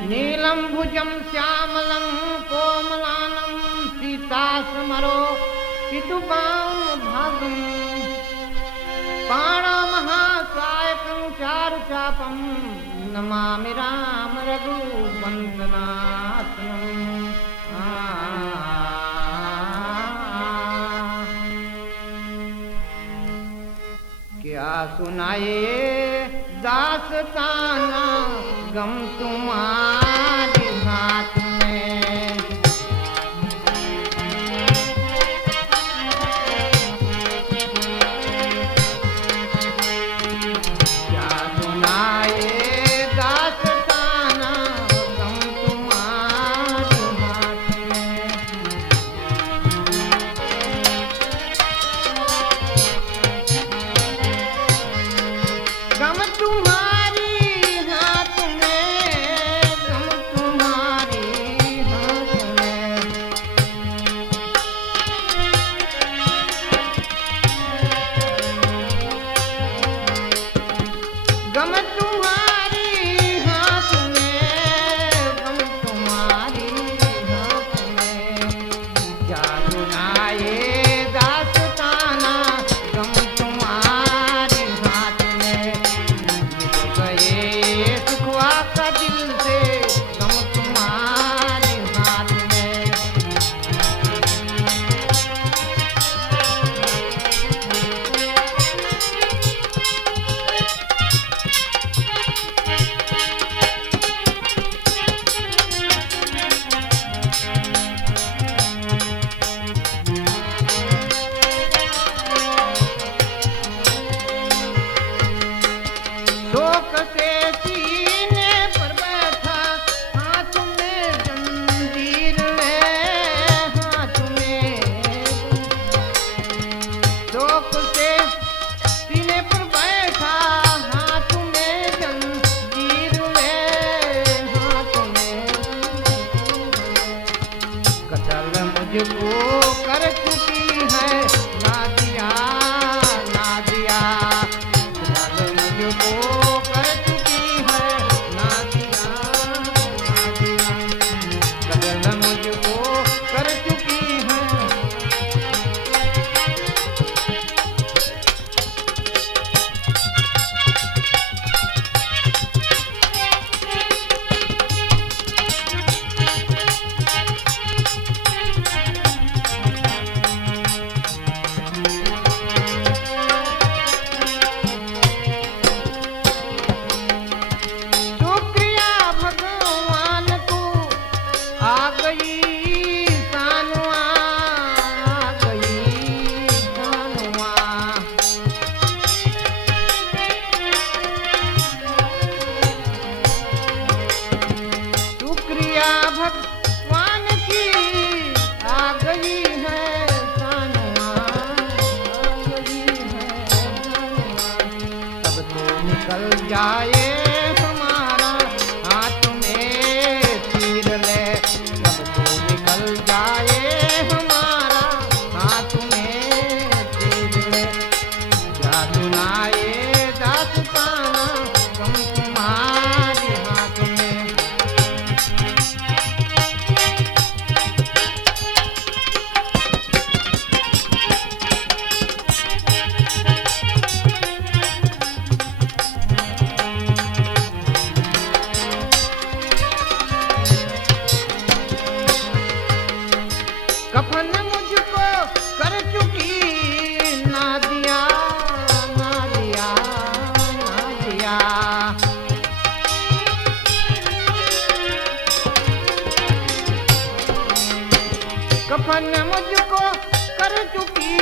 नीलम भुजम श्यामलम कोमलानम सीतास्मरो पितुपां भागम पाणो महासायकं चारुचापं नमामि राम रघुवंशनाथनम्। क्या सुनाए दास्ताना गम तुम्हारी हाथ में, क्या सुनाए दास्ताना गम तुम्हारी हाथ में। गम तुम्हारी हाथ में, गम तुम्हारी हाथ में। गम तुम्हारी हाथ में, गम तुम्हारी हाथ में। क्या सुनाए दास्ताना गम तुम्हारी हाथ में। गए सुखवा का दिल से गम तुम्हारे हाथ में। शोक से सीने पर बैठा हाथ में जंजीर है, हाथ में। शोक से सीने पर बैठा हाथ में जंजीर है, हाथ में। कत्ल मुझको कर चुकी है नादिया, नादिया। कत्ल मुझको कर चुकी है नादिया, नादिया। कत्ल मुझको कर चुकी है। शुक्रिया भगवान तू आ गई सानुआ, आ गई सानुआ। शुक्रिया भगवान की आ गई है सानुआ, आ गई है सानुआ। तब तो निकल जाए हमारा हाथ में तीर ले, तब तो निकल जाए हमारा हाथ में तीर ले। क्या सुनाए दास्ताना गम तुम्हारे हाथ में। कफन मुझको कर चुकी नादिया, नादिया, नादिया। कफन मुझको कर चुकी